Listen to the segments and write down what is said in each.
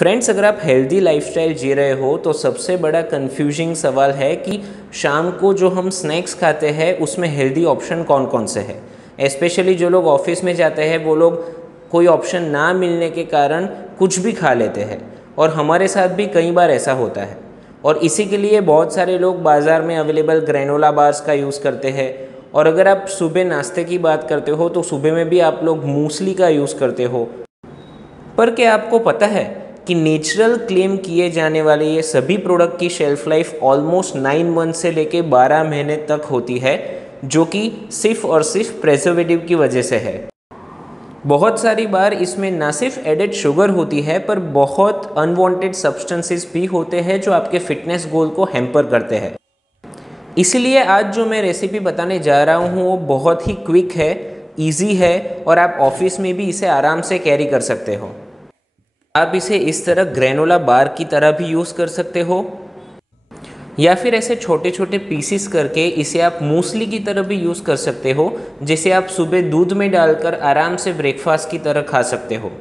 Friends, अगर आप healthy lifestyle जी रहे हो तो सबसे बड़ा कंफ्यूजिंग सवाल है कि शाम को जो हम स्नैक्स खाते हैं उसमें हेल्दी ऑप्शन कौन कौन से हैं। स्पेशली जो लोग ऑफिस में जाते हैं वो लोग कोई ऑप्शन ना मिलने के कारण कुछ भी खा लेते हैं, और हमारे साथ भी कई बार ऐसा होता है। और इसी के लिए बहुत सारे लोग बाज़ार में अवेलेबल ग्रेनोला बार्स का यूज़ करते हैं। और अगर आप सुबह नाश्ते की बात करते हो तो सुबह में भी आप लोग मूसली का यूज़ करते हो। पर क्या आपको पता है कि नेचुरल क्लेम किए जाने वाले ये सभी प्रोडक्ट की शेल्फ लाइफ ऑलमोस्ट 9 मंथ से लेके 12 महीने तक होती है, जो कि सिर्फ और सिर्फ प्रेजर्वेटिव की वजह से है। बहुत सारी बार इसमें ना सिर्फ एडेड शुगर होती है पर बहुत अनवांटेड सब्सटेंसेस भी होते हैं जो आपके फिटनेस गोल को हैम्पर करते हैं। इसलिए आज जो मैं रेसिपी बताने जा रहा हूँ वो बहुत ही क्विक है, ईजी है, और आप ऑफिस में भी इसे आराम से कैरी कर सकते हो। आप इसे इस तरह ग्रेनोला बार की तरह भी यूज़ कर सकते हो, या फिर ऐसे छोटे छोटे पीसीस करके इसे आप मूसली की तरह भी यूज़ कर सकते हो, जिसे आप सुबह दूध में डालकर आराम से ब्रेकफास्ट की तरह खा सकते हो।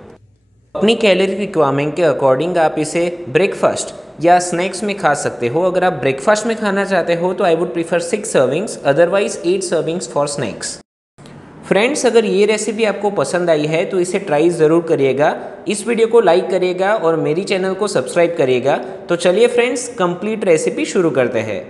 अपनी कैलोरी रिक्वायरमेंट के अकॉर्डिंग आप इसे ब्रेकफास्ट या स्नैक्स में खा सकते हो। अगर आप ब्रेकफास्ट में खाना चाहते हो तो I would prefer 6 servings, otherwise 8 servings for snacks. Friends, अगर ये रेसिपी आपको पसंद आई है तो इसे ट्राई ज़रूर करिएगा, इस वीडियो को लाइक करिएगा और मेरी चैनल को सब्सक्राइब करिएगा। तो चलिए फ्रेंड्स, कंप्लीट रेसिपी शुरू करते हैं।